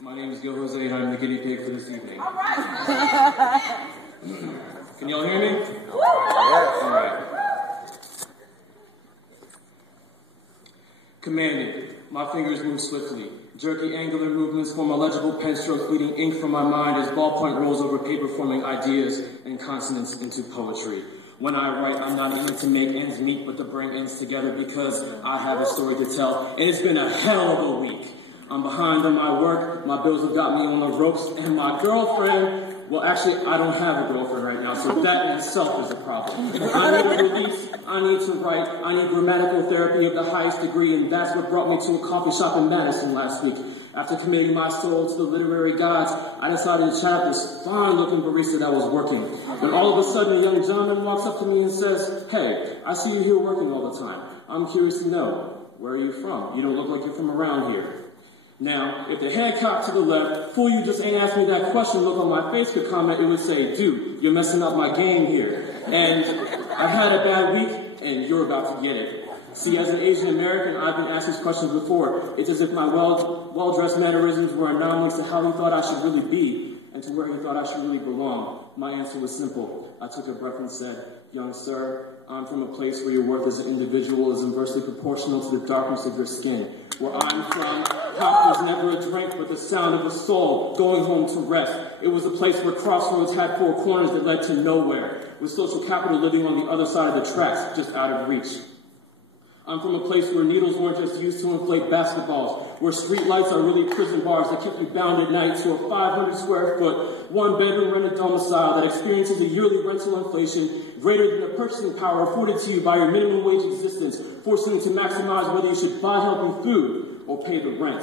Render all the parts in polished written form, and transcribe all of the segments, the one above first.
My name is Gil Jose, and I'm the guinea pig for this evening. All right. Can y'all hear me? Yes. All right. Commanded, my fingers move swiftly. Jerky angular movements form a legible pen stroke, leading ink from my mind as ballpoint rolls over paper, forming ideas and consonants into poetry. When I write, I'm not aiming to make ends meet, but to bring ends together because I have a story to tell. And it's been a hell of a week. I'm behind on my work, my bills have got me on the ropes, and my girlfriend, well actually I don't have a girlfriend right now, so that in itself is a problem. I need to release, I need to write, I need grammatical therapy of the highest degree, and that's what brought me to a coffee shop in Madison last week. After committing my soul to the literary gods, I decided to chat up this fine-looking barista that was working. When all of a sudden a young gentleman walks up to me and says, "Hey, I see you here working all the time. I'm curious to know, where are you from? You don't look like you're from around here." Now, if the head cop to the left, "Fool, you just ain't asked me that question," look on my face could comment, it would say, "Dude, you're messing up my game here. And I've had a bad week, and you're about to get it." See, as an Asian American, I've been asked these questions before. It's as if my well-dressed mannerisms were anomalies to how he thought I should really be, and to where he thought I should really belong. My answer was simple. I took a breath and said, "Young sir, I'm from a place where your worth as an individual is inversely proportional to the darkness of your skin. Where I'm from, pop was never a drink, but the sound of a soul going home to rest. It was a place where crossroads had four corners that led to nowhere, with social capital living on the other side of the tracks, just out of reach. I'm from a place where needles weren't just used to inflate basketballs, where street lights are really prison bars that keep you bound at night to a 500 square foot, one-bedroom rented domicile that experiences a yearly rental inflation greater than the purchasing power afforded to you by your minimum wage existence, forcing you to maximize whether you should buy healthy food or pay the rent.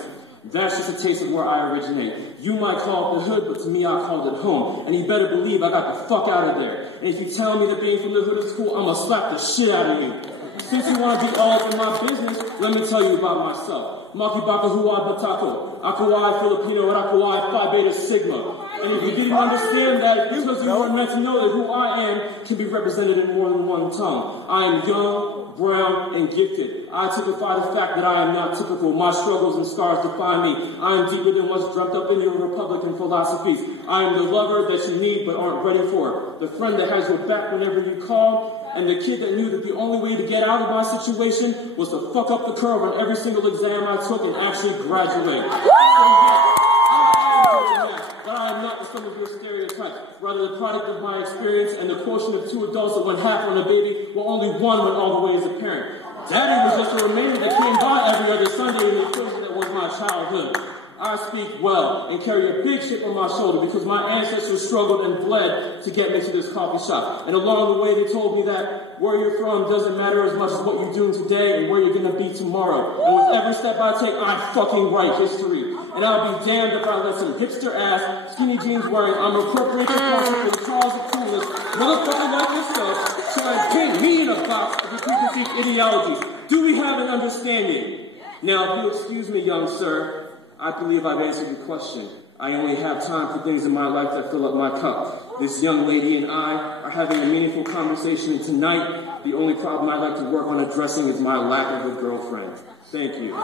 That's just a taste of where I originate. You might call it the hood, but to me I called it home. And you better believe I got the fuck out of there. And if you tell me that being from the hood is cool, I'm gonna slap the shit out of you. Since you want to be all up in my business, let me tell you about myself. Maki Baka Huai Batako, Akuai Filipino, and Akuai Phi Beta Sigma. And if you didn't understand that, it's because you weren't meant to know that who I am can be represented in more than one tongue. I am young, brown, and gifted. I typify the fact that I am not typical. My struggles and scars define me. I am deeper than what's dreamt up in your Republican philosophies. I am the lover that you need but aren't ready for. The friend that has your back whenever you call. And the kid that knew that the only way to get out of my situation was to fuck up the curve on every single exam I took and actually graduate. But I am not the sum of your stereotypes. Rather, the product of my experience and the quotient of two adults that went half on a baby, while only one went all the way as a parent. Daddy was just a remainder that came by every other Sunday in the equation that was my childhood. I speak well and carry a big chip on my shoulder because my ancestors struggled and bled to get me to this coffee shop. And along the way, they told me that where you're from doesn't matter as much as what you're doing today and where you're going to be tomorrow. And with every step I take, I fucking write history. And I'll be damned if I let some hipster-ass, skinny jeans wearing, I'm appropriating culture for the cause of coolness, motherfucker like yourself, try and paint me in a box of preconceived ideologies. Do we have an understanding? Now, if you'll excuse me, young sir, I believe I've answered your question. I only have time for things in my life that fill up my cup. This young lady and I are having a meaningful conversation, and tonight, the only problem I'd like to work on addressing is my lack of a girlfriend. Thank you.